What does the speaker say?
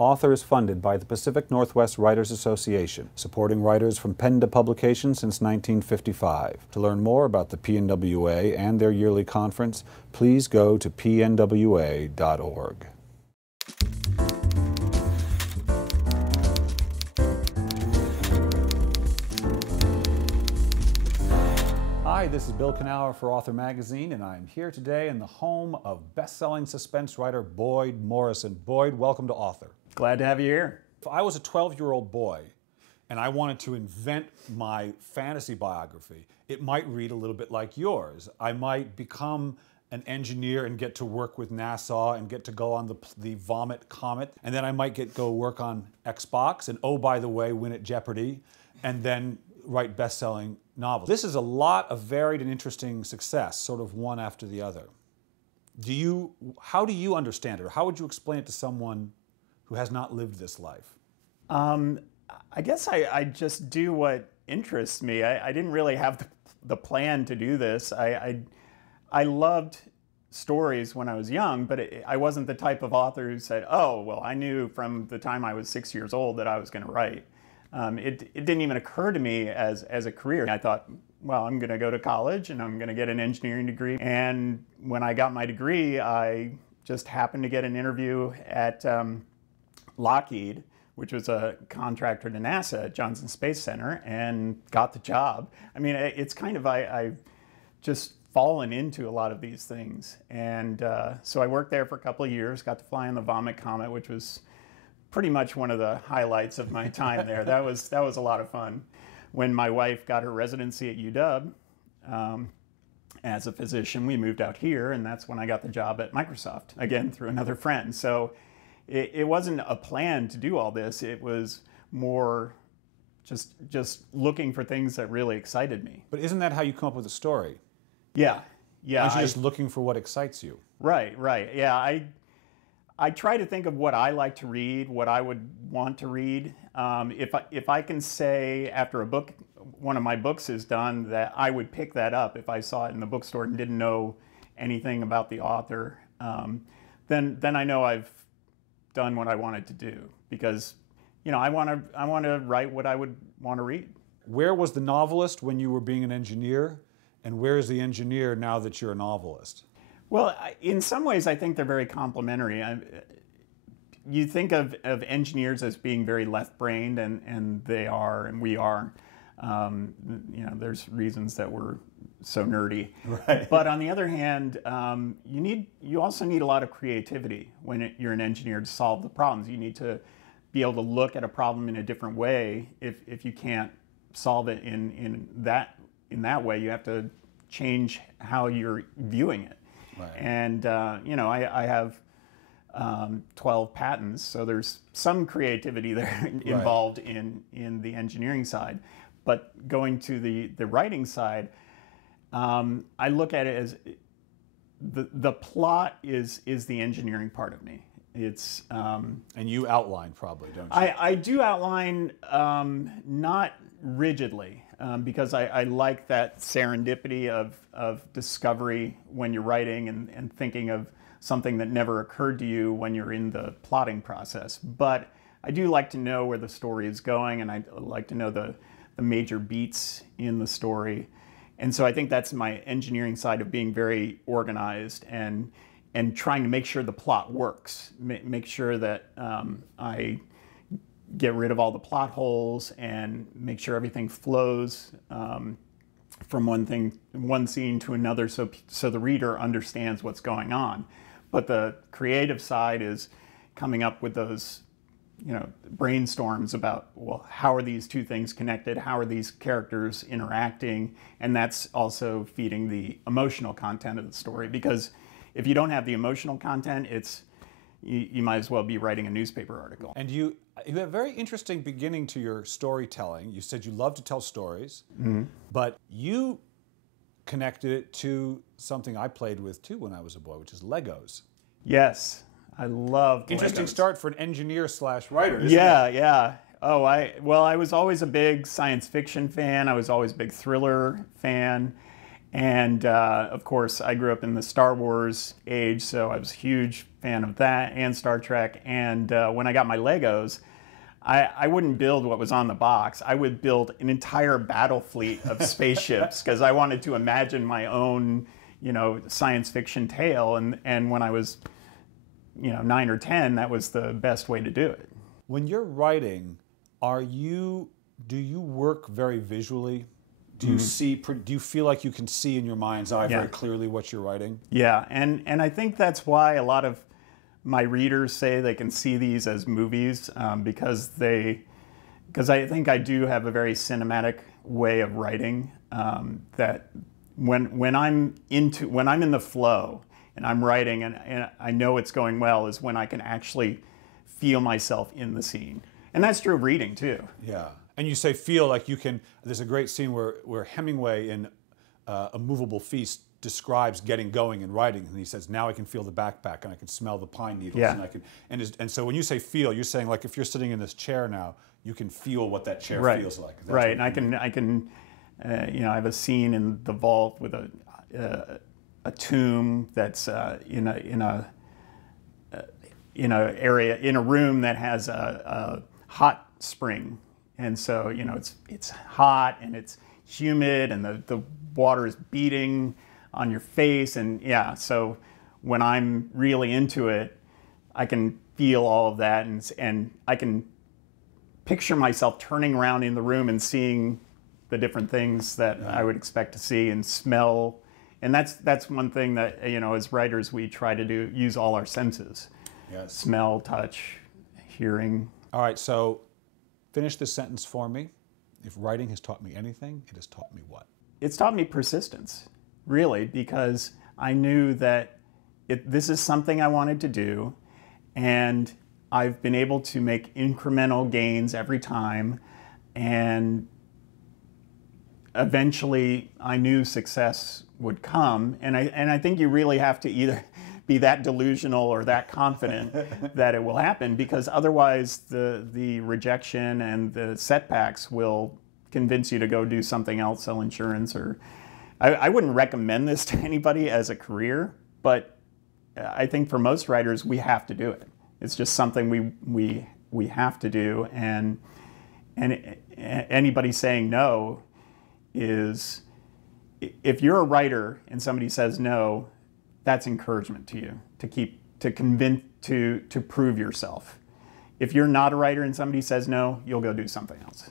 Author is funded by the Pacific Northwest Writers Association, supporting writers from pen to publication since 1955. To learn more about the PNWA and their yearly conference, please go to pnwa.org. Hi, this is Bill Kenower for Author Magazine, and I'm here today in the home of best-selling suspense writer Boyd Morrison. Boyd, welcome to Author. Glad to have you here. If I was a 12-year-old boy and I wanted to invent my fantasy biography, it might read a little bit like yours. I might become an engineer and get to work with NASA and get to go on the Vomit Comet, and then I might go work on Xbox and, oh, by the way, win at Jeopardy, and then write best-selling novels. This is a lot of varied and interesting success, sort of one after the other. How do you understand it, or how would you explain it to someone who has not lived this life? I guess I just do what interests me. I didn't really have the plan to do this. I loved stories when I was young, but I wasn't the type of author who said, oh, well, I knew from the time I was 6 years old that I was going to write. It didn't even occur to me as a career. I thought, well, I'm going to go to college and I'm going to get an engineering degree. And when I got my degree, I just happened to get an interview at Lockheed, which was a contractor to NASA at Johnson Space Center, and got the job. I mean, it's kind of, I've just fallen into a lot of these things. And so I worked there for a couple of years, got to fly on the Vomit Comet, which was pretty much one of the highlights of my time there. That was a lot of fun. When my wife got her residency at UW, as a physician, we moved out here, and that's when I got the job at Microsoft, again, through another friend. So it wasn't a plan to do all this. It was more just looking for things that really excited me. But isn't that how you come up with a story? Yeah. Aren't you just looking for what excites you? Right. Yeah, I try to think of what I like to read, what I would want to read. If I can say after one of my books is done, that I would pick that up if I saw it in the bookstore and didn't know anything about the author, then I know I've done what I wanted to do, because I want to write what I would want to read. Where was the novelist when you were being an engineer, and where is the engineer now that you're a novelist? Well, in some ways, I think they're very complementary. You think of engineers as being very left-brained, and they are, and we are. There's reasons that we're so nerdy. Right. But on the other hand, you also need a lot of creativity when you're an engineer to solve the problems. You need to be able to look at a problem in a different way. If you can't solve it in that way, you have to change how you're viewing it. Right. And I have 12 patents, so there's some creativity there involved in the engineering side. But going to the writing side, I look at it as the plot is the engineering part of me. It's and you outline probably, don't you? I do outline, not rigidly, because I like that serendipity of discovery when you're writing and thinking of something that never occurred to you when you're in the plotting process. But I do like to know where the story is going, and I like to know the major beats in the story. And so I think that's my engineering side of being very organized and trying to make sure the plot works, make sure that I get rid of all the plot holes and make sure everything flows from one scene to another, so the reader understands what's going on. But the creative side is coming up with those brainstorms about, well, how are these two things connected? How are these characters interacting? And that's also feeding the emotional content of the story, because if you don't have the emotional content, you might as well be writing a newspaper article. And you have a very interesting beginning to your storytelling. You said you love to tell stories, but you connected it to something I played with too when I was a boy, which is Legos. Yes, I love Interesting Legos. Start for an engineer / writer, isn't it? Yeah. Oh, I was always a big science fiction fan. I was always a big thriller fan. And of course, I grew up in the Star Wars age, so I was a huge fan of that and Star Trek. And when I got my Legos, I wouldn't build what was on the box. I would build an entire battle fleet of spaceships because I wanted to imagine my own, science fiction tale. And when I was, 9 or 10, that was the best way to do it. When you're writing, do you work very visually? Do you do you feel like you can see in your mind's eye very clearly what you're writing? Yeah, and I think that's why a lot of my readers say they can see these as movies because I think I do have a very cinematic way of writing that when I'm in the flow and I'm writing and I know it's going well is when I can actually feel myself in the scene. And that's true of reading too. Yeah. And you say feel like you can, there's a great scene where Hemingway in A Movable Feast describes getting going and writing, and he says, now I can feel the backpack and I can smell the pine needles. Yeah. And I can, and so when you say feel, you're saying like if you're sitting in this chair now, you can feel what that chair feels like. Right, and I can I have a scene in the vault with a tomb that's in a room that has a hot spring, and so it's hot and it's humid and the water is beating on your face, and so when I'm really into it, I can feel all of that, and I can picture myself turning around in the room and seeing the different things that I would expect to see and smell. And that's one thing that as writers we try to do, use all our senses. Yes. Smell, touch, hearing. All right, so finish this sentence for me. If writing has taught me anything, it has taught me what? It's taught me persistence, really, because I knew that this is something I wanted to do, and I've been able to make incremental gains every time, and eventually I knew success would come, and I think you really have to either be that delusional or that confident that it will happen, because otherwise the rejection and the setbacks will convince you to go do something else, sell insurance, or I wouldn't recommend this to anybody as a career, but I think for most writers we have to do it. It's just something we have to do, and anybody saying no is, if you're a writer and somebody says no, that's encouragement to you to prove yourself. If you're not a writer and somebody says no, you'll go do something else.